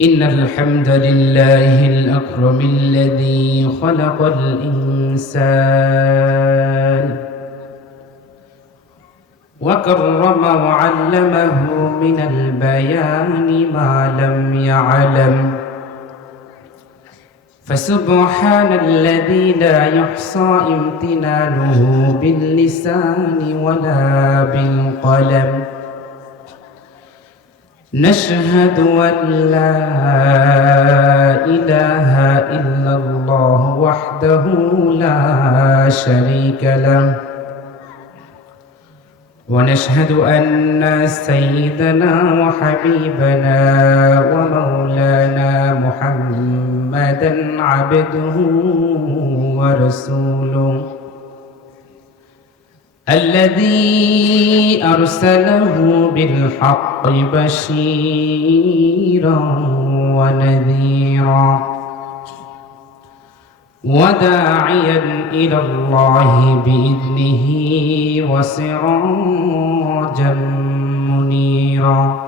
إن الحمد لله الأكرم الذي خلق الإنسان وكرم وعلمه من البيان ما لم يعلم فسبحان الذي لا يحصى امتنانه باللسان ولا بالقلم نشهد أن لا إله إلا الله وحده لا شريك له ونشهد أن سيدنا وحبيبنا ومولانا محمدا عبده ورسوله الذي أرسله بالحق بشيرا ونذيرا وداعيا إلى الله بإذنه وسراجا منيرا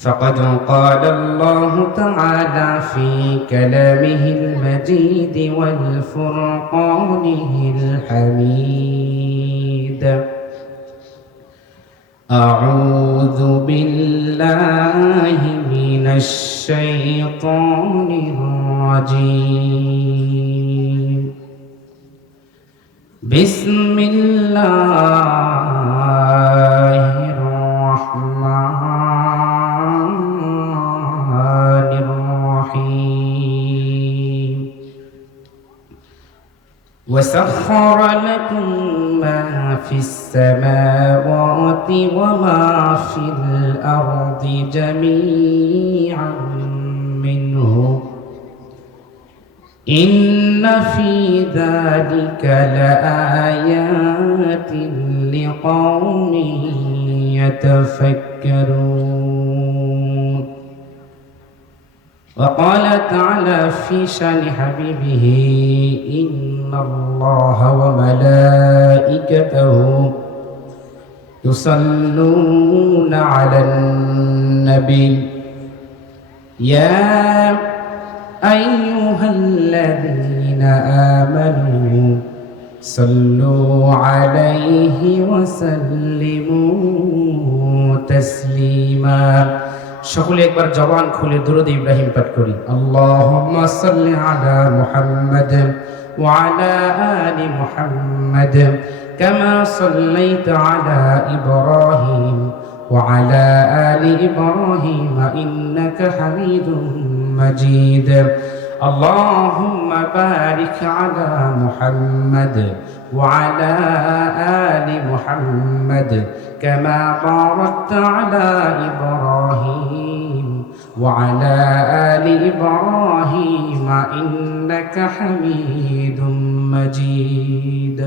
فقد قال الله تعالى في كلامه المجيد والفرقانه الحميد أعوذ بالله من الشيطان الرجيم بسم الله الرحمن الرحيم وسخر لكم ما في السماوات وما في الأرض جميعا منه إن في ذلك لآيات لقوم يتفكرون وقال تعالى في شان حبيبه إن الله وملائكته يصلون على النبي يا أيها الذين آمنوا صلوا عليه وسلموا تسليما সকলে একবার জবান খুলে দুরূদ ইব্রাহিম পাঠ করি আল্লাহুম্মা সাল্লি আলা মুহাম্মাদ ওয়া আলা আলি মুহাম্মাদ কামা সাল্লাইতা আলা ইব্রাহিম ওয়া আলা আলি ইব্রাহিম ইন্নাকা হামিদুম মাজিদ আল্লাহুম্মা বারিক আলা মুহাম্মাদ ওয়া আলা আলি মুহাম্মাদ كما باركت على إبراهيم وعلى آل إبراهيم إنك حميد مجيد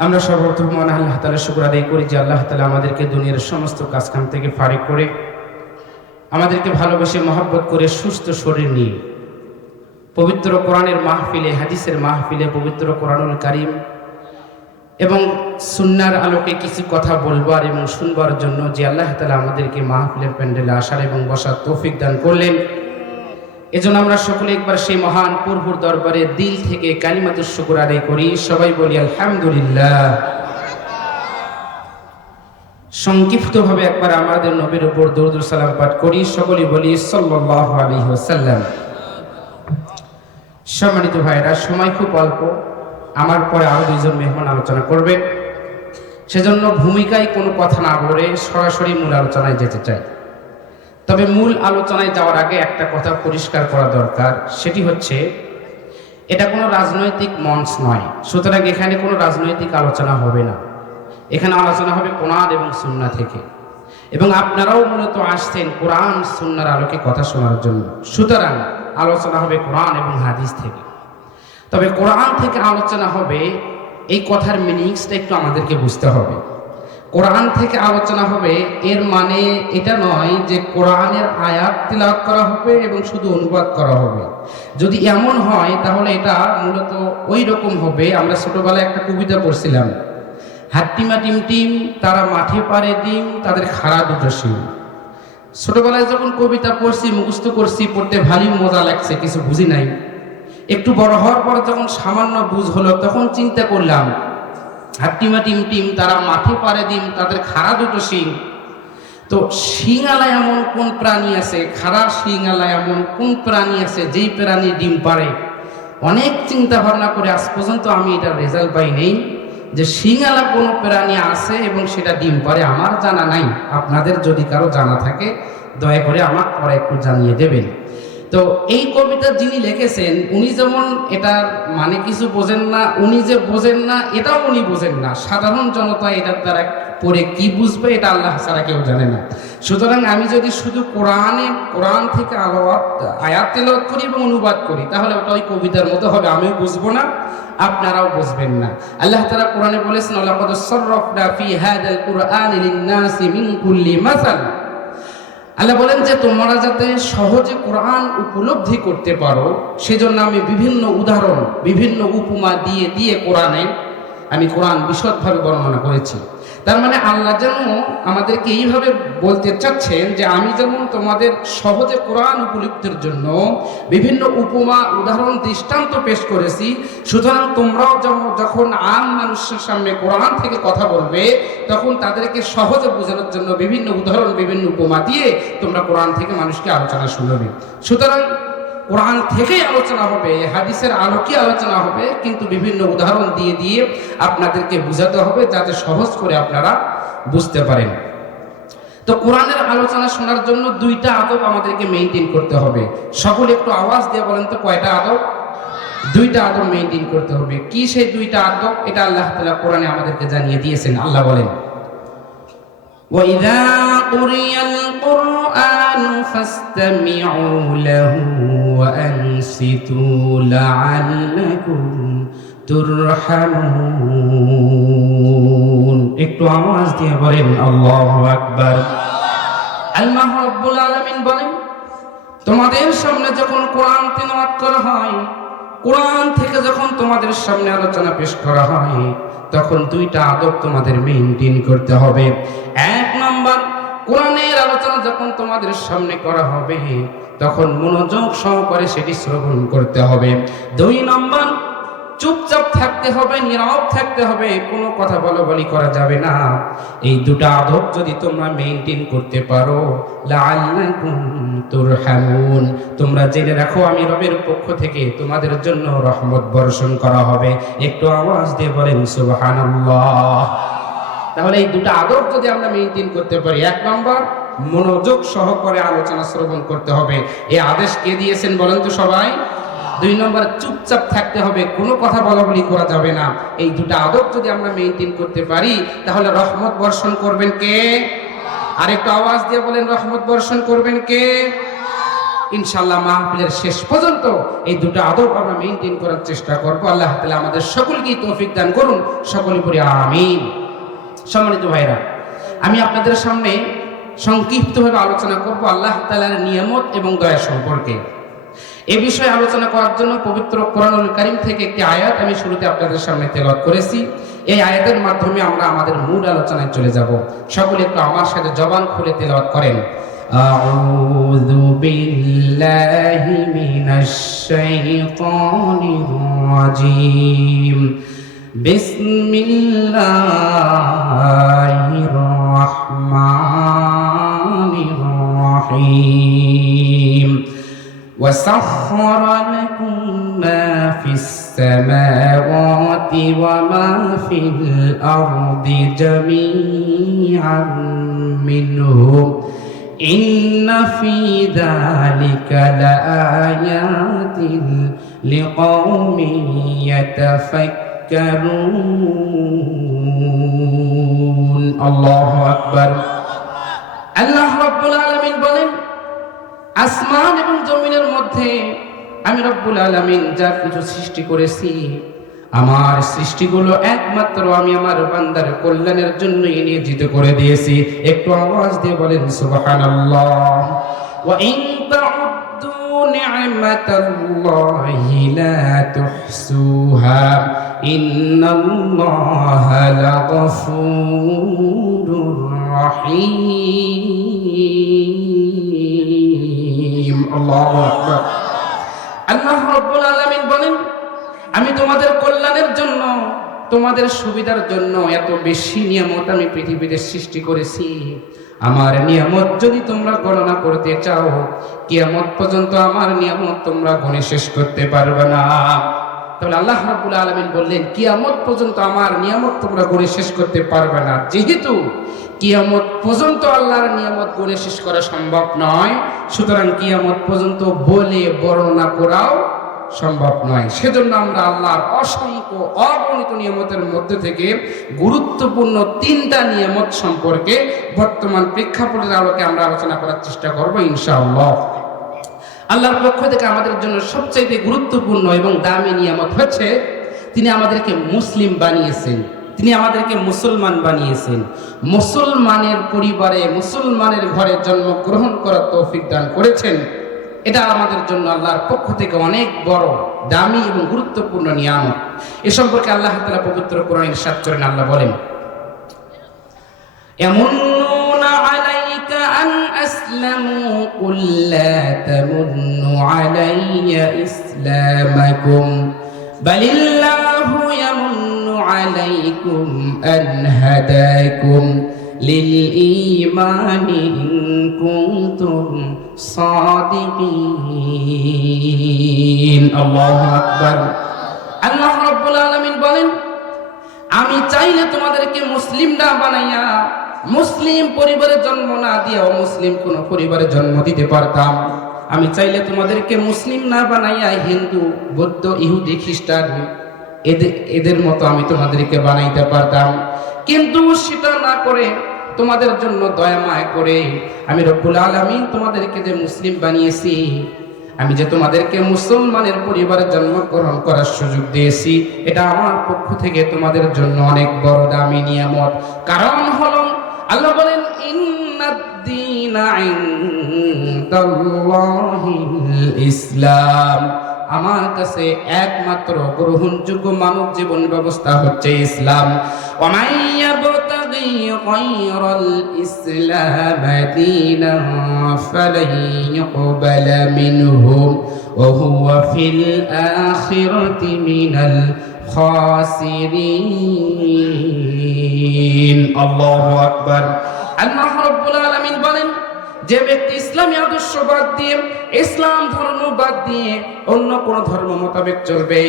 আমরা সর্বপ্রথম আল্লাহ তাআলার শুকর আদায় করি যে আল্লাহ তাআলা আমাদেরকে দুনিয়ার সমস্ত কাজকাম থেকে ফারিগ করে আমাদেরকে ভালোবেসে মহব্বত করে সুস্থ শরীর নিয়ে পবিত্র কোরআনের মাহফিলে হাদিসের মাহফিলে পবিত্র কোরআনুল কারীম এবং সুন্নাহর আলোকে কিছু কথা বলবার এবং শুনবার জন্য যে আল্লাহ তাআলা আমাদেরকে মাহফিলের প্যান্ডেলে আসার এবং বসার তৌফিক দান করলেন এজন্য আমরা সকলে একবার সেই মহান প্রভুর দরবারে দিল থেকে কালিমাতুশ শুকর আদায় করি সবাই বলি আলহামদুলিল্লাহ সংক্ষিপ্তভাবে একবার আমাদের নবীর উপর দরুদ ও সালাম পাঠ করি সকলেই বলি সাল্লাল্লাহু আলাইহি ওয়াসাল্লাম সম্মানিত ভাইরা সময় খুব অল্প আমার পরে আরো দুইজন মেহমান আলোচনা করবে সেজন্য ভূমিকায় কোনো কথা না বলে সরাসরি মূল আলোচনায় যেতে চাই তবে মূল আলোচনায় যাওয়ার আগে একটা কথা পরিষ্কার করা দরকার সেটি হচ্ছে এটা কোনো রাজনৈতিক মঞ্চ নয় সুতরাং এখানে কোনো রাজনৈতিক আলোচনা হবে না এখানে আলোচনা হবে কোরআন এবং সুন্নাহ থেকে এবং আপনারাও মূলত আসছেন কোরআন সুন্নাহর আলোকে কথা শোনার জন্য সুতরাং আলোচনা হবে কোরআন এবং হাদিস থেকে তবে কোরআন থেকে আলোচনা হবে এই কথার মিনিংসটা একটু আমাদেরকে বুঝতে হবে কোরআন থেকে আলোচনা হবে এর মানে এটা নয় যে কোরআনের আয়াত তিলাওয়াত করা হবে এবং শুধু অনুবাদ করা হবে যদি এমন হয় তাহলে এটা মূলত ওই রকম হবে আমরা ছোটবেলায় একটা কবিতা পড়ছিলাম হাট্টিমা টিম টিম তারা মাঠে পারে ডিম তাদের খাড়া দুটো শিম ছোটবেলায় যখন কবিতা পড়ছি, মুখস্থ করছি, পড়তে ভালোই মজা লাগছে, কিছু বুঝি নাই। একটু বড় হওয়ার পর যখন সামান্য বুঝ হলো, তখন চিন্তা করলাম, হাট্টিমা টিম টিম তারা মাঠে পারে ডিম, তাদের খাড়া দুটো শিং। তো শিঙালা এমন কোন প্রাণী আছে, খাড়া শিঙালা এমন কোন প্রাণী আছে যেই প্রাণী ডিম পারে? অনেক চিন্তা ভাবনা করে আজ পর্যন্ত আমি এটার রেজাল্ট পাই নেই যে শিঙালা কোনো প্রাণী আছে এবং সেটা ডিম পারে। আমার জানা নাই। আপনাদের যদি কারো জানা থাকে দয়া করে আমাকে পরে একটু জানিয়ে দেবেন। তো এই কবিতা যিনি লিখেছেন উনি যেমন এটার মানে কিছু বোঝেন না, উনি যে বোঝেন না এটাও উনি বোঝেন না, সাধারণ জনতা এটার দ্বারা পড়ে কি বুঝবে এটা আল্লাহ ছাড়া কেউ জানে না। সুতরাং আমি যদি শুধু কোরআন থেকে আয়াত তেলাওয়াত করি এবং অনুবাদ করি, তাহলে ওটা ওই কবিতার মতো হবে, আমিও বুঝবো না, আপনারাও বুঝবেন না। আল্লাহ তাআলা কোরআনে বলেছেন, লাকাদ সাররাফনা ফি হাযাল কুরআনি লিন-নাসি মিন কুল্লি মাসাল। আল্লাহ বলেন যে তোমরা যাতে সহজে কোরআন উপলব্ধি করতে পারো, সেজন্য আমি বিভিন্ন উদাহরণ, বিভিন্ন উপমা দিয়ে দিয়ে আমি কোরআন বিশদভাবে বর্ণনা করেছি। তার মানে আল্লাহ যেন আমাদেরকে এইভাবে বলতে চাচ্ছেন যে আমি যেমন তোমাদের সহজে কোরআন উপলব্ধির জন্য বিভিন্ন উপমা, উদাহরণ, দৃষ্টান্ত পেশ করেছি, সুতরাং তোমরাও যখন আম মানুষের সামনে কোরআন থেকে কথা বলবে, তখন তাদেরকে সহজে বোঝানোর জন্য বিভিন্ন উদাহরণ, বিভিন্ন উপমা দিয়ে তোমরা কোরআন থেকে মানুষকে আলোচনা শুনবে। সুতরাং কোরআন থেকেই আলোচনা হবে, হাদিসের আলোকে আলোচনা হবে, কিন্তু বিভিন্ন উদাহরণ দিয়ে দিয়ে আপনাদেরকে বুঝাতে হবে যাতে সহজ করে আপনারা বুঝতে পারেন। তো কোরআনের আলোচনা শোনার জন্য দুইটা আদব আমাদেরকে মেইনটেইন করতে হবে। সকলে একটু আওয়াজ দিয়ে বলেন তো কয়টা আদব? দুইটা আদব মেইনটেইন করতে হবে। কি সেই দুইটা আদব? এটা আল্লাহ তাআলা কোরআনে আমাদেরকে জানিয়ে দিয়েছেন। আল্লাহ বলেন, وَإِذَا قُرِئَ الْقُرْآنُ فَاسْتَمِعُوا لَهُ وَأَنصِتُوا لَعَلَّكُمْ তুরহামুন। একটু আওয়াজ দিয়ে বলেন আল্লাহু আকবার। আল্লাহ রাব্বুল আলামিন বলেন, তোমাদের সামনে যখন কোরআন তিলাওয়াত করা হয়, কোরআন থেকে যখন তোমাদের সামনে আলোচনা পেশ করা হয়, তখন দুইটা আদব তোমাদের মেইনটেইন করতে হবে। এক নম্বর, কোরআনের আলোচনা যখন তোমাদের সামনে করা হবে তখন মনোযোগ সহকারে সেটি শ্রবণ করতে হবে। দুই নম্বর, চুপচাপ থাকতে হবে, নীরব থাকতে হবে, কোনো কথা বলাবলি করা যাবে না। এই দুটো আদব যদি তোমরা মেইনটেইন করতে পারো, লাআল্লাকুম তুরহামুন, তোমরা জেনে রাখো আমি রবের পক্ষ থেকে তোমাদের জন্য রহমত বর্ষণ করা হবে। একটু আওয়াজ দিয়ে বলেন সুবহানাল্লাহ। তাহলে এই দুটো আদব যদি আমরা মেইনটেইন করতে পারি, এক নম্বর মনোযোগ সহকারে আলোচনা শ্রবণ করতে হবে। এই আদেশ কে দিয়েছেন বলেন তো সবাই? দুই নম্বর, চুপচাপ থাকতে হবে, কোনো কথা বলাবলি করা যাবে না। এই দুটো আদব যদি আমরা মেইনটেইন করতে পারি, তাহলে রহমত বর্ষণ করবেন কে? আরেকটু আওয়াজ দিয়ে বলেন, রহমত বর্ষণ করবেন কে? ইনশাআল্লাহ মাহফিলের শেষ পর্যন্ত এই দুটো আদব আমরা মেইনটেইন করার চেষ্টা করব। আল্লাহ তাআলা আমাদের সকলকে তৌফিক দান করুন, সকলে পড়ি আমিন। সম্মানিত ভাইরা, আমি আপনাদের সামনে সংক্ষিপ্তভাবে আলোচনা করব আল্লাহ তাআলার নিয়ামত এবং দয়া সম্পর্কে। এ বিষয়ে আলোচনা করার জন্য পবিত্র কোরআনুল কারীম থেকে একটি আয়াত আমি শুরুতে আপনাদের সামনে তেলাওয়াত করেছি। এই আয়াতের মাধ্যমে আমরা আমাদের মূল আলোচনায় চলে যাব। সকলে একটু আমার সাথে জবান খুলে তেলাওয়াত করেন। আউযু বিল্লাহি মিনাশ শাইতানির রাজীম। বিসমিল্লাহির রাহমানির রাহিম। وسخر لكم ما في السماوات وما في الأرض جميعا منه إن في ذلك لآيات لقوم يتفكرون الله أكبر আল্লাহ রাব্বুল আলামিন বলেন, আসমান এবং জমিনের মধ্যে আমি রব্বুল আলামিন যা কিছু সৃষ্টি করেছি, আমার সৃষ্টিগুলো একমাত্র আমি আমার বান্দার কল্যাণের জন্য নিয়োজিত করে দিয়েছি। একটু আওয়াজ দিয়ে বলেন সুবহানাল্লাহ। ওয়া ইন তাউদ্দু নি'মাতাল্লাহি লা তুহসুহা ইন্নাল্লাহা লাগফুরুর রাহিম। আল্লাহু আকবার। আল্লাহ রাব্বুল আলামিন বলেন, আমি তোমাদের কল্যাণের জন্য, তোমাদের সুবিধার জন্য এত বেশি নিয়ামত আমি পৃথিবীতে সৃষ্টি করেছি। আমার নিয়ামত যদি তোমরা গণনা করতে চাও, কিয়ামত পর্যন্ত আমার নিয়ামত তোমরা গণে শেষ করতে পারবে না। তাহলে আল্লাহ রাব্বুল আলামিন বললেন, কিয়ামত পর্যন্ত আমার নিয়ামত তোমরা গণে শেষ করতে পারবে না। যেহেতু কিয়ামত পর্যন্ত আল্লাহর নিয়ামত গণে শেষ করা সম্ভব নয়, সুতরাং কিয়ামত পর্যন্ত বলে বর্ণনা করাও সম্ভব নয়। সেজন্য আমরা আল্লাহর অসংখ্য অগণিত নিয়ামতের মধ্যে থেকে গুরুত্বপূর্ণ 3টা নিয়ামত সম্পর্কে বর্তমান প্রেক্ষাপটের আলোকে আমরা আলোচনা করার চেষ্টা করব ইনশাআল্লাহ। আল্লাহর পক্ষ থেকে আমাদের জন্য সবচেয়ে গুরুত্বপূর্ণ এবং দামি নিয়ামত হচ্ছে, তিনি আমাদেরকে মুসলিম বানিয়েছেন, তিনি আমাদেরকে মুসলমান বানিয়েছেন। মুসলমানের পরিবারে, মুসলমানের ঘরে জন্মগ্রহণ করার তৌফিক দান করেছেন। এটা আমাদের জন্য আল্লাহর পক্ষ থেকে অনেক বড়, দামি এবং গুরুত্বপূর্ণ নিয়ামত। এ সম্পর্কে আল্লাহ তাআলা পবিত্র কোরআনে ইরশাদ করেন, আল্লাহ বলেন, ইয়ামুন্নুনা আলাইকা আন আসলামু কুল লা তামুন্নু আলাইয়া ইসলামাকুম বালিল্লাহু ইয়ামুন্নু আলাইকুম আন হাদাকুম লিল ঈমানি ইন কুনতুম সাদিকিন। আল্লাহু আকবার। আল্লাহ রাব্বুল আলামিন বলেন, আমি চাইলে তোমাদেরকে মুসলিম না বানাইয়া, মুসলিম পরিবারে জন্ম না দিয়ে অমুসলিম কোন পরিবারে জন্ম দিতে পারতাম। আমি চাইলে তোমাদেরকে মুসলিম না বানাইয়া হিন্দু, বৌদ্ধ, ইহুদি, খ্রিস্টান এদের মতো আমি তোমাদেরকে বানাইতে পারতাম। কিন্তু সেটা না করে তোমাদের জন্য দয়া মায়া করে আমি রব্বুল আলামিন তোমাদেরকে যে মুসলিম বানিয়েছি, আমি যে তোমাদেরকে মুসলমানের পরিবারে জন্মগ্রহণ করার সুযোগ দিয়েছি, এটা আমার পক্ষ থেকে তোমাদের জন্য অনেক বড় দামি নিয়ামত। কারণ হলো আল্লাহ বলেন, ইন্নাদ-দীনা ইনদাল্লাহিল ইসলাম, আমার কাছে একমাত্র গ্রহণযোগ্য মানব জীবন ব্যবস্থা হচ্ছে ইসলাম। ওয়া মান ইয়াবতাগি গায়রাল ইসলাম দীনান ফালান ইউকবালা মিনহু ওয়া হুয়া ফিল আখিরাতি মিনাল খাসিরিন। আল্লাহু আকবার। আল্লাহ রাব্বুল আলামিন বলেন, যে ব্যক্তি ইসলামী আদর্শ বাদ দিয়ে, ইসলাম ধর্ম বাদ দিয়ে অন্য কোন ধর্ম মোতাবেক চলবে,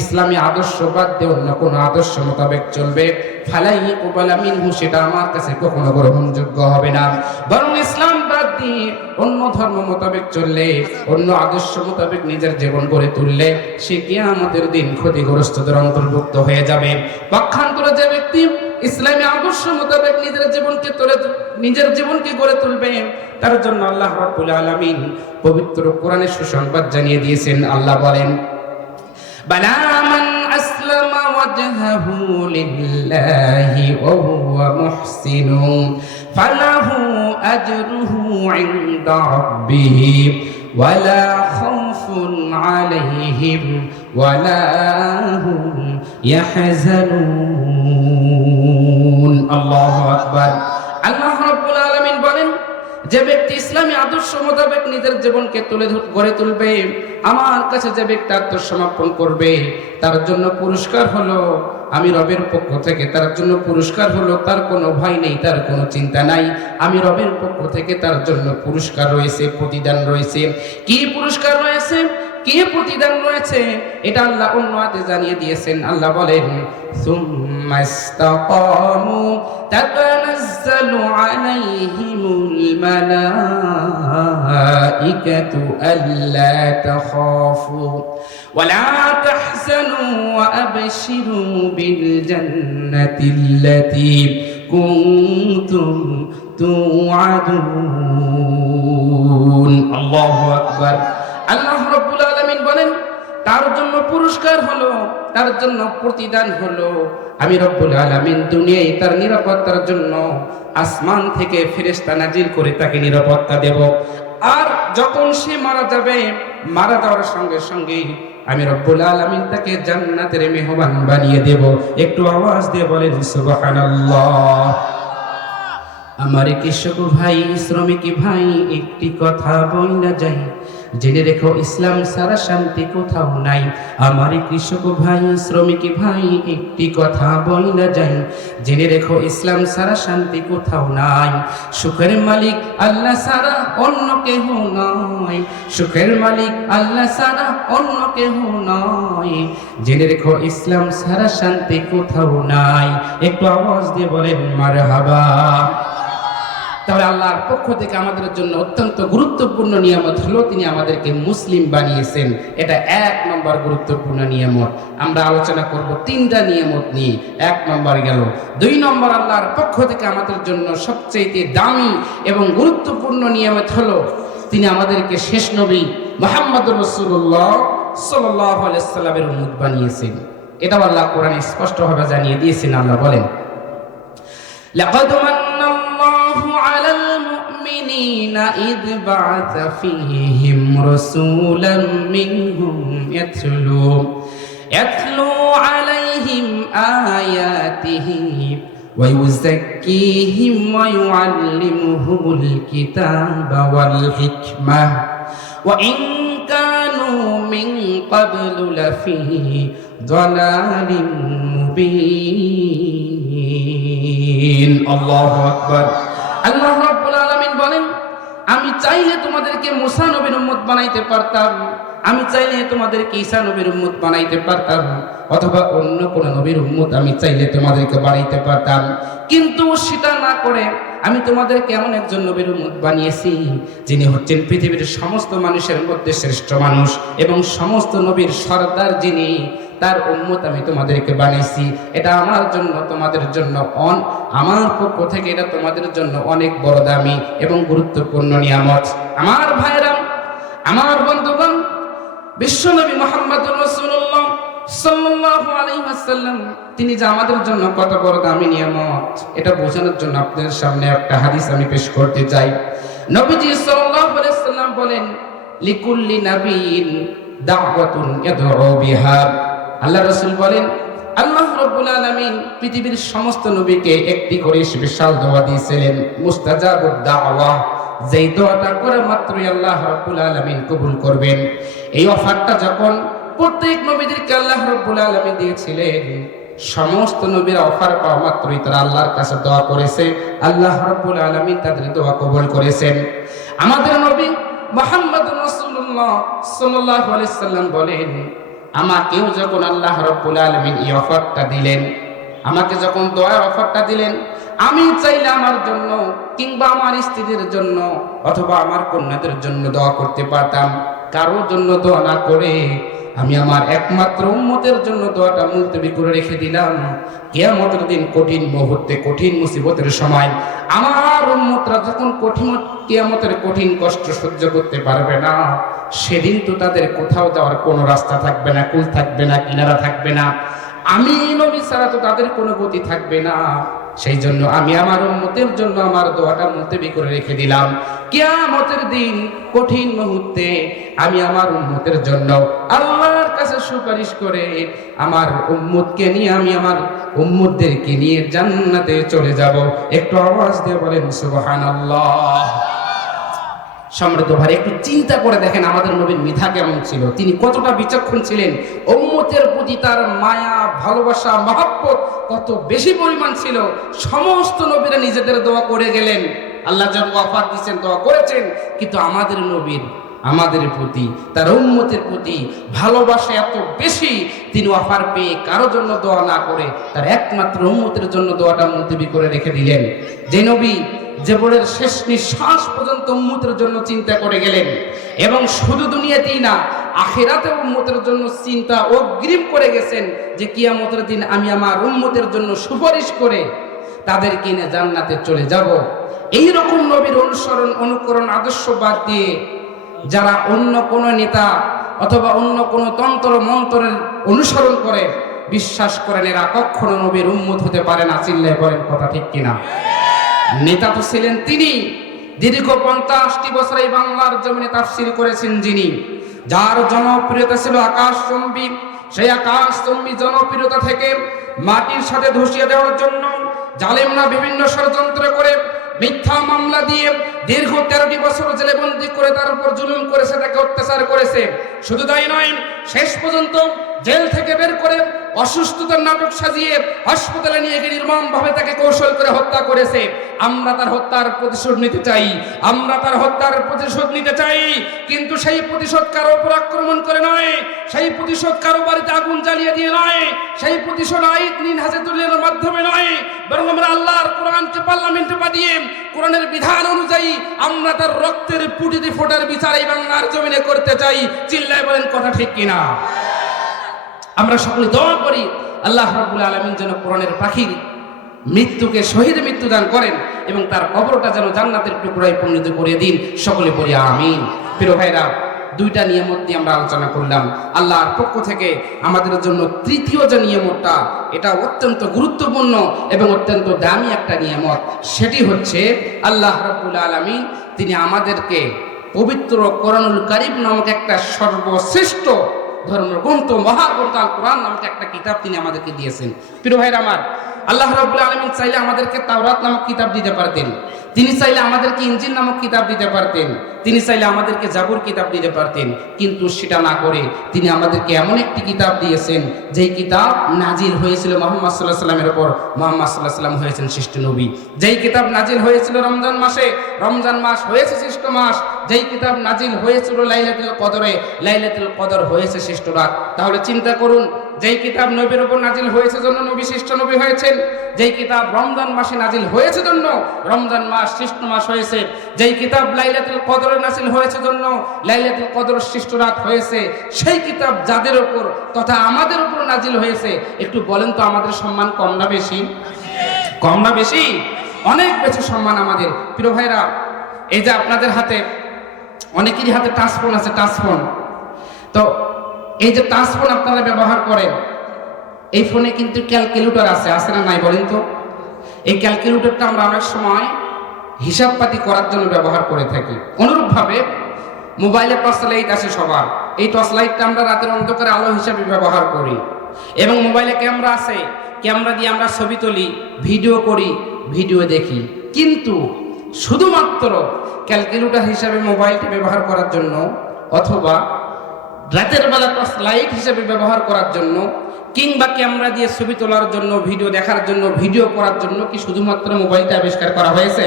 ইসলামী আদর্শ বাদ দিয়ে অন্য কোন আদর্শ মোতাবেক চলবে, ফালাই ইউকবালা মিনহু, সেটা আমার কাছে কখনো গ্রহণযোগ্য হবে না। বরং ইসলাম বাদ দিয়ে অন্য ধর্ম মোতাবেক চললে, অন্য আদর্শ মোতাবেক নিজের জীবন গড়ে তুললে, সে কিয়ামতের দিন ক্ষতিগ্রস্তদের অন্তর্ভুক্ত হয়ে যাবে। পক্ষান্তরে যে ব্যক্তি ইসলামী আদর্শ মোতাবেক নিজের জীবনকে গড়ে তুলবে, তার জন্য আল্লাহ রাব্বুল আলামিন পবিত্র কোরআনে সুসংবাদ জানিয়ে দিয়েছেন। আল্লাহ বলেন, বালা মান আসলামা ওয়াজহাহু লিল্লাহি ওয়া হুয়া মুহসিনুন ফালাহু আজরুহু ইনদা রাব্বিহি ওয়ালা খাউফুন আলাইহিম ওয়ালা হুম ইয়াহজানুন। আল্লাহু আকবার। আল্লাহ রাব্বুল আলামিন বলেন, যে ব্যক্তি ইসলামী আদর্শ মোতাবেক নিজের জীবনকে গড়ে তুলবে, আমার কাছে যে ব্যক্তি আত্মসমর্পণ করবে, তার জন্য পুরস্কার হলো আমি রবের পক্ষ থেকে, তার জন্য পুরস্কার হলো তার কোনো ভয় নেই, তার কোনো চিন্তা নাই। আমি রবের পক্ষ থেকে তার জন্য পুরস্কার রয়েছে, প্রতিদান রয়েছে। কি পুরস্কার রয়েছে, কি প্রতিদান রয়েছে, এটা আল্লাহ অন্য আয়াতে জানিয়ে দিয়েছেন। আল্লাহ বলেন, সুম্মা ইসতাকামু তাতানাজ্জালু আলাইহিমুল মালাইকাতু আল্লা তাখাফু ওয়া লা তাহজানু ওয়া আবশিরু বিল জান্নাতিল্লাতী কুনতুম তুআদুন। আল্লাহু আকবার। আল্লাহ রাব্বুল আলামিন বলেন, তার জন্য পুরস্কার হলো, তার জন্য প্রতিদান হলো আমি রব্বুল আলামিন দুনিয়ায় তার নিরাপত্তার জন্য আসমান থেকে ফেরেশতা নাজিল করে তাকে নিরাপত্তা দেব। আর যখন সে মারা যাবে, মারা যাওয়ার সঙ্গে সঙ্গে আমি রব্বুল আলামিন তাকে জান্নাতের মেহমান বানিয়ে দেব। একটু আওয়াজ দিয়ে বলেন সুবহানাল্লাহ। আমার কৃষক ভাই শ্রমিক ভাই একটি কথা বইলা যাই, জেনে রেখো ইসলাম সারা শান্তি কোথাও নাই। আমার কৃষক ভাই শ্রমিক ভাই একটি কথা বইলা যাই, জেনে রেখো ইসলাম সারা শান্তি কোথাও নাই। সুখের মালিক আল্লাহ সারা অন্য কেহ নয়, সুখের মালিক আল্লাহ সারা অন্য কেহ নয়। জেনে রেখো ইসলাম সারা শান্তি কোথাও নাই। একটু আওয়াজ দিয়ে বলেন মারহাবা। তাহলে আল্লাহর পক্ষ থেকে আমাদের জন্য অত্যন্ত গুরুত্বপূর্ণ নিয়ামত হলো তিনি আমাদেরকে মুসলিম বানিয়েছেন। এটা 1 নম্বর গুরুত্বপূর্ণ নিয়ামত। আমরা আলোচনা করব 3টা নিয়ামত নিয়ে। 1 নম্বর গেল। 2 নম্বর আল্লাহর পক্ষ থেকে আমাদের জন্য সবচেয়ে দামি এবং গুরুত্বপূর্ণ নিয়ামত হলো তিনি আমাদেরকে শেষ নবী মুহাম্মদুর রাসূলুল্লাহ সাল্লাল্লাহু আলাইহি সাল্লামের উম্মত বানিয়েছেন। এটা আল্লাহ কোরআনে স্পষ্টভাবে জানিয়ে দিয়েছেন। আল্লাহ বলেন, লাকাদ মান্নাল্লাহু আলাল মুমিনিনা ইয বা'আসা ফীহিম রাসূলাম মিনহুম ইয়াতলু আলাইহিম আয়াতিহি ওয়া ইউযাক্কিহিম ওয়া ইউআল্লিমুহুমুল কিতাবা ওয়াল হিকমাহ ওয়া ইন কানু মিন ক্বাবলু লাফী যালালিম মুবিন। আল্লাহু আকবার। আল্লাহ রাব্বুল আলামিন বলেন, আমি চাইলে তোমাদেরকে মুসা নবীর উম্মত বানাইতে পারতাম, আমি চাইলে তোমাদেরকে ঈসা নবীর উম্মত বানাইতে পারতাম, অথবা অন্য কোন নবীর উম্মত আমি চাইলে তোমাদেরকে বানাইতে পারতাম। কিন্তু সেটা না করে আমি তোমাদেরকে এমন একজন নবীর উম্মত বানিয়েছি যিনি হচ্ছেন পৃথিবীর সমস্ত মানুষের মধ্যে শ্রেষ্ঠ মানুষ এবং সমস্ত নবীর সর্দার যিনি, তার উম্মত আমি তোমাদেরকে বানিয়েছি। এটা আমার জন্য তোমাদের জন্য আমার পক্ষ থেকে এটা তোমাদের জন্য অনেক বড় দামি এবং গুরুত্বপূর্ণ নিয়ামত। আমার ভাইরা, আমার বন্ধুগণ, বিশ্বনবী মুহাম্মদুর রাসূলুল্লাহ সাল্লাল্লাহু আলাইহি ওয়াসাল্লাম তিনি যে আমাদের জন্য কত বড় দামি নিয়ামত, এটা বোঝানোর জন্য আপনাদের সামনে একটা হাদিস আমি পেশ করতে চাই। নবীজি সাল্লাল্লাহু আলাইহি ওয়াসাল্লাম বলেন, লিকুল্লি নাবিয়্যিন দাওয়াতুন ইয়াদউ বিহা। আল্লাহ রাসূল বলেন, আল্লাহ রাব্বুল আলামিন পৃথিবীর সমস্ত নবীকে একটি করে স্পেশাল দোয়া দিয়েছিলেন, মুস্তাজাবুদ দাওয়া, যেই দোয়াটা করে মাত্রই আল্লাহ রাব্বুল আলামিন কবুল করবেন। এই অফারটা যখন প্রত্যেক নবীদেরকে আল্লাহ রাব্বুল আলামিন দিয়েছিলেন, সমস্ত নবীরা অফার পাওয়া মাত্রই তারা আল্লাহর কাছে দোয়া করেছে, আল্লাহ রাব্বুল আলামিন তাদের দোয়া কবুল করেছেন। আমাদের নবী মুহাম্মদুর রাসূলুল্লাহ সাল্লাল্লাহু আলাইহি সাল্লাম বলেন, আমাকেও যখন আল্লাহ রাব্বুল আলামিন এই অফারটা দিলেন, আমাকে যখন দোয়ার অফারটা দিলেন, আমি চাইলে আমার জন্য কিংবা আমার স্ত্রীদের জন্য অথবা আমার কন্যাদের জন্য দোয়া করতে পারতাম। কারোর জন্য দোয়া না করে আমি আমার একমাত্র উম্মতের জন্য দোয়াটা মুলতবি করে রেখে দিলাম। কিয়ামতের দিন কঠিন মুহূর্তে, কঠিন মুসিবতের সময় আমার উম্মতরা যখন কিয়ামতের কঠিন কষ্ট সহ্য করতে পারবে না, সেদিন তো তাদের কোথাও যাওয়ার কোনো রাস্তা থাকবে না, কুল থাকবে না, কিনারা থাকবে না। আমি নবী ছাড়া তো তাদের কোনো গতি থাকবে না। সেই জন্য আমি আমার উম্মতের জন্য আমার দোয়াটা মুলতবি করে রেখে দিলাম। কিয়ামতের দিন কঠিন মুহূর্তে আমি আমার উম্মতের জন্য আল্লাহর কাছে সুপারিশ করে আমার উম্মতকে নিয়ে, আমি আমার উম্মতদেরকে নিয়ে জান্নাতে চলে যাব। একটু আওয়াজ দিয়ে বলেন সুবহানাল্লাহ। সম্মানিত ভাই, একটু চিন্তা করে দেখেন আমাদের নবীর মেধা কেমন ছিল, তিনি কতটা বিচক্ষণ ছিলেন, উম্মতের প্রতি তার মায়া, ভালোবাসা, মহব্বত কত বেশি পরিমাণ ছিল। সমস্ত নবীরা নিজেদের দোয়া করে গেলেন, আল্লাহ যখন ওয়াফাত দিয়েছেন দোয়া করেছেন, কিন্তু আমাদের নবীর আমাদের প্রতি, তার উম্মতের প্রতি ভালোবাসা এত বেশি, তিনি ওয়াফার পেয়ে কারো জন্য দোয়া না করে তার একমাত্র উম্মতের জন্য দোয়াটা মুলতবি করে রেখে দিলেন। যে নবী জীবনের শেষ নিঃশ্বাস পর্যন্ত উম্মতের জন্য চিন্তা করে গেলেন, এবং শুধু দুনিয়াতেই না আখিরাতে উম্মতের জন্য চিন্তা অগ্রিম করে গেছেন যে কিয়ামতের দিন আমি আমার উম্মতের জন্য সুপারিশ করে তাদেরকে নিয়ে জান্নাতে চলে যাব। এই রকম নবীর অনুসরণ, অনুকরণ, আদর্শ বাদ দিয়ে যারা অন্য কোন নেতা অথবা অন্য কোন তন্ত্র মন্ত্রের অনুসরণ করে, বিশ্বাস করেন এরা কখনো নবীর উম্মত হতে পারে না। চিল্লায় বলেন কথা ঠিক কিনা? নেতা তো ছিলেন তিনি, দীর্ঘ 50টি বছর এই বাংলার জমিনে তাফসীর করেছেন যিনি, যার জনপ্রিয়তা ছিল আকাশচুম্বী। সেই আকাশচুম্বী জনপ্রিয়তা থেকে মাটির সাথে ধসিয়ে দেওয়ার জন্য জালেমরা বিভিন্ন ষড়যন্ত্র করে মিথ্যা মামলা দিয়ে দীর্ঘ 13টি বছর জেলবন্দি করে তার উপর জুলুম করেছে, তাকে অত্যাচার করেছে। শুধু তাই নয়, শেষ পর্যন্ত জেল থেকে বের করে অসুস্থতার নাটক সাজিয়ে হাসপাতালে নিয়ে গিয়ে নির্মমভাবে তাকে কৌশল করে হত্যা করেছে। আমরা তার হত্যার প্রতিশোধ নিতে চাই, আমরা তার হত্যার প্রতিশোধ নিতে চাই। কিন্তু সেই প্রতিশোধ কারো উপর আক্রমণ করে নয়, সেই প্রতিশোধ কারো বাড়িতে আগুন জ্বালিয়ে দিয়ে নয়, সেই প্রতিশোধ আইন হাজতুল্লাহর মাধ্যমে নয়, বরং আমরা আল্লাহর কোরআনকে পার্লামেন্টে পাঠিয়ে কোরআনের বিধান অনুযায়ী আমরা তার রক্তের পুটিতে ফোটার বিচার এই বাংলার জমিনে করতে চাই। চিল্লায় বলেন কথা ঠিক কিনা? আমরা সকলে দোয়া করি আল্লাহ রাব্বুল আলামিন যেন কোরআনের পাখির মৃত্যুকে শহীদ মৃত্যু দান করেন এবং তার কবরটা যেন জান্নাতের টুকরায় পরিণত করে দিন। সকলে বলি আমিন। প্রিয় ভাইরা, দুইটা নিয়ামত নিয়ে আমরা আলোচনা করলাম। আল্লাহর পক্ষ থেকে আমাদের জন্য তৃতীয় যে নিয়ামতটা, এটা অত্যন্ত গুরুত্বপূর্ণ এবং অত্যন্ত দামি একটা নিয়ামত। সেটি হচ্ছে আল্লাহ রাব্বুল আলামিন তিনি আমাদেরকে পবিত্র কোরআনুল কারীম নামক একটা সর্বশ্রেষ্ঠ ধর্মগ্রন্থ, মহাগ্রন্থ আল কোরআন নামক একটা কিতাব তিনি আমাদেরকে দিয়েছেন। প্রিয় ভাইরা আমার, আল্লাহ রাব্বুল আলামিন চাইলে আমাদেরকে তাওরাত নামক কিতাব দিতে পারতেন, তিনি চাইলে আমাদেরকে ইনজিল নামক কিতাব দিতে পারতেন, তিনি চাইলে আমাদেরকে জাবুর কিতাব দিতে পারতেন। কিন্তু সেটা না করে তিনি আমাদেরকে এমন একটি কিতাব দিয়েছেন যেই কিতাব নাজিল হয়েছিল মুহাম্মদ সাল্লাল্লাহু আলাইহি সাল্লামের উপর। মুহাম্মদ সাল্লাল্লাহু আলাইহি সাল্লাম হয়েছেন শ্রেষ্ঠ নবী। যেই কিতাব নাজিল হয়েছিল রমজান মাসে, রমজান মাস হয়েছে শ্রেষ্ঠ মাস। যেই কিতাব নাজিল হয়েছিল লাইলাতুল কদরে, লাইলাতুল কদর হয়েছে শ্রেষ্ঠ রাত। তাহলে চিন্তা করুন, যেই কিতাব নবীর উপর নাজিল হয়েছে জন্য নবী শ্রেষ্ঠ নবী হয়েছেন, যেই কিতাব রমজান মাসে নাজিল হয়েছে জন্য রমজান মাস শ্রেষ্ঠ মাস হয়েছে, যেই কিতাব লাইলাতুল কদরে নাজিল হয়েছে জন্য লাইলাতুল কদর শ্রেষ্ঠ রাত হয়েছে, সেই কিতাব যাদের উপর তথা আমাদের উপর নাজিল হয়েছে, একটু বলেন তো আমাদের সম্মান কম না বেশি? কম না বেশি? অনেক বেশি সম্মান আমাদের। প্রিয় ভাইরা, এই যে আপনাদের হাতে, অনেকেরই হাতে টাচফোন আছে, টাচফোন। তো এই যে টাচফোন আপনারা ব্যবহার করেন, এই ফোনে কিন্তু ক্যালকুলেটর আছে না নাই বলেন তো? এই ক্যালকুলেটরটা আমরা অনেক সময় হিসাবপাতি করার জন্য ব্যবহার করে থাকি। অনুরূপভাবে মোবাইলে টর্চ লাইট আছে সবার, এই টর্চ লাইটটা আমরা রাতের অন্ধকারে আলো হিসাবে ব্যবহার করি। এবং মোবাইলে ক্যামেরা আছে, ক্যামেরা দিয়ে আমরা ছবি তুলি, ভিডিও করি, ভিডিও দেখি। কিন্তু শুধুমাত্র ক্যালকুলেটর হিসাবে মোবাইলটি ব্যবহার করার জন্য অথবা রাতের বেলা টর্চ লাইট হিসেবে ব্যবহার করার জন্য কিংবা ক্যামেরা দিয়ে ছবি তোলার জন্য, ভিডিও দেখার জন্য, ভিডিও করার জন্য কি শুধুমাত্র মোবাইলটা আবিষ্কার করা হয়েছে?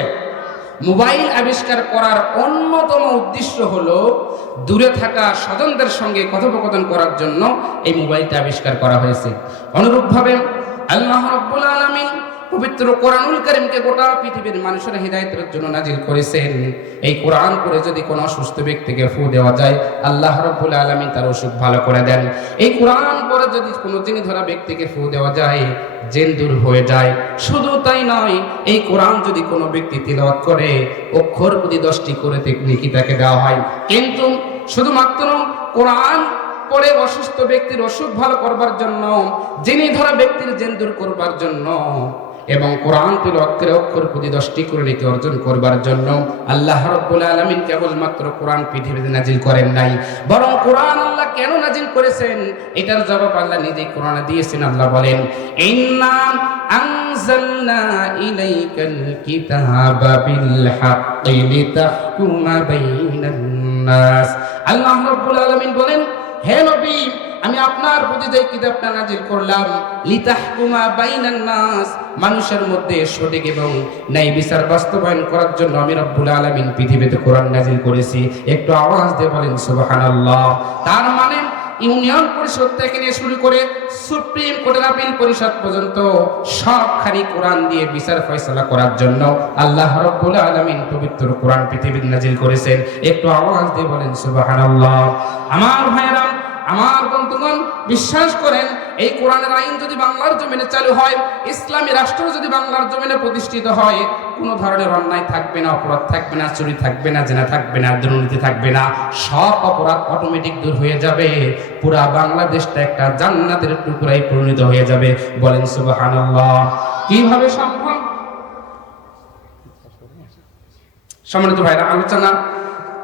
মোবাইল আবিষ্কার করার অন্যতম উদ্দেশ্য হলো দূরে থাকা স্বজনদের সঙ্গে কথোপকথন করার জন্য এই মোবাইলটা আবিষ্কার করা হয়েছে। অনুরূপভাবে আল্লাহ রাব্বুল আলামিন পবিত্র কোরআনুল কারীমকে গোটা পৃথিবীর মানুষের হিদায়াতের জন্য নাজিল করেছেন। এই কোরআন পড়ে যদি কোনো অসুস্থ ব্যক্তিকে ফু দেওয়া যায়, আল্লাহ রাব্বুল আলামিন তার অসুখ ভালো করে দেন। এই কোরআন পড়ে যদি কোনো জিনি ধরা ব্যক্তিকে ফু দেওয়া যায়, জেন দূর হয়ে যায়। শুধু তাই নয়, এই কোরআন যদি কোনো ব্যক্তি তিলাওয়াত করে, অক্ষর প্রতি 10টি করে নেকি তাকে দেওয়া হয়। কিন্তু শুধুমাত্র কোরআন পড়ে অসুস্থ ব্যক্তির অসুখ ভালো করবার জন্য, যিনি ধরা ব্যক্তির জেন দূর করবার জন্য এবং কোরআন তিলাওয়াত করে অক্ষর প্রতি 10টি করে নেকি অর্জন করবার জন্য আল্লাহ রাব্বুল আলামিন কেবলমাত্র কোরআন পৃথিবীতে নাজিল করেন নাই, বরং কোরআন আল্লাহ কেন নাজিল করেছেন এটার জবাব আল্লাহ নিজেই কোরআনে দিয়েছেন। আল্লাহ বলেন, ইন্না আনজালনা ইলাইকাল কিতাবা বিল হাক্কি লিতাহকুমা বাইনান নাস। আল্লাহ রাব্বুল আলামিন বলেন, হে নবী, আমি আপনার প্রতি যে কিতাবটা নাজিল করলাম, লিতাহকুমা বাইনান নাস, মানুষের মধ্যে সঠিক এবং ন্যায় বিচার বাস্তবায়ন করার জন্য আমি রব্বুল আলামিন পৃথিবীতে কোরআন নাজিল করেছি। একটু আওয়াজ দিয়ে বলেন সুবহানাল্লাহ। তার মানে ইউনিয়ন পরিষদ থেকে নিয়ে শুরু করে সুপ্রিম কোর্টের আপিল পরিষদ পর্যন্ত সবখানি কোরআন দিয়ে বিচার ফয়সালা করার জন্য আল্লাহ রাব্বুল আলামিন পবিত্র কোরআন পৃথিবীতে নাজিল করেছেন। একটু আওয়াজ দিয়ে বলেন সুবহানাল্লাহ। আমার ভাইরা, আমার বন্ধুগণ, বিশ্বাস করেন, এই কোরআনের আইন যদি বাংলার জমিনে চালু হয়, ইসলামী রাষ্ট্র যদি বাংলার জমিনে প্রতিষ্ঠিত হয়, কোনো ধরনের অন্যায় থাকবে না, অপরাধ থাকবে না, চুরি থাকবে না, জেনা থাকবে না, দুর্নীতি থাকবে না, সব অপরাধ অটোমেটিক দূর হয়ে যাবে। পুরা বাংলাদেশটা একটা জান্নাতের টুকরায় পরিণত হয়ে যাবে। বলেন সুবহানাল্লাহ। কিভাবে সম্ভব? সম্মানিত ভাইরা, আলোচনা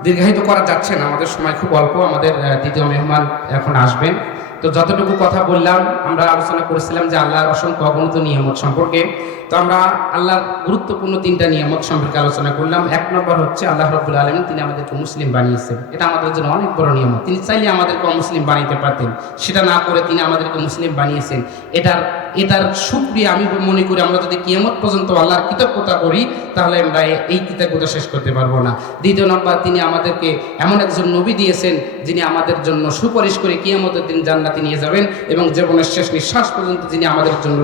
দীর্ঘায়িত করা যাচ্ছে না, আমাদের সময় খুব অল্প। আমাদের দ্বিতীয় মেহমান এখন আসবেন। তো যতটুকু কথা বললাম, আমরা আলোচনা করেছিলাম যে আল্লাহর অসংখ্য অগণিত নিয়ামত সম্পর্কে। তো আমরা আল্লাহর গুরুত্বপূর্ণ তিনটা নিয়ামত সম্পর্কে আলোচনা করলাম। এক নম্বর হচ্ছে আল্লাহ রাব্বুল আলামিন তিনি আমাদেরকে মুসলিম বানিয়েছেন, এটা আমাদের জন্য অনেক বড় নিয়ামত। তিনি চাইলে আমাদেরকে অমুসলিম বানাইতে পারতেন, সেটা না করে তিনি আমাদেরকে মুসলিম বানিয়েছেন। এটার শুকরিয়া আমি মনে করি আমরা যদি কিয়ামত পর্যন্ত আল্লাহর কৃতজ্ঞতা করি তাহলে আমরা এই কৃতজ্ঞতা শেষ করতে পারবো না। দ্বিতীয় নম্বর, তিনি আমাদেরকে এমন একজন নবী দিয়েছেন যিনি আমাদের জন্য সুপারিশ করে কিয়ামতের দিন জান্নাতে নিয়ে যাবেন এবং জীবনের শেষ নিঃশ্বাস পর্যন্ত যিনি আমাদের জন্য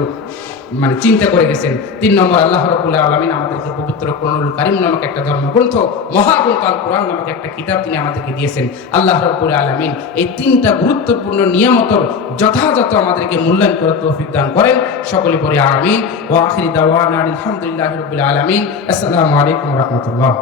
চিন্তা করে গেছেন। 3 নম্বর, আল্লাহ রাব্বুল আলামিন আমাদেরকে পবিত্র কোরআনুল কারীম নামক একটা ধর্মগ্রন্থ, মহাগ্রন্থ আল কোরআন নামক একটা কিতাব তিনি আমাদেরকে দিয়েছেন। আল্লাহ রাব্বুল আলামিন এই 3টা গুরুত্বপূর্ণ নিয়ামতের যথাযথ আমাদেরকে মূল্যায়ন করার তৌফিক দান করেন। সকলে পড়ে আমিন। ওয়া আখিরি দাওয়ানা আলহামদুলিল্লাহি রাব্বিল আলামিন। আসসালামু আলাইকুম ওয়া রাহমাতুল্লাহ।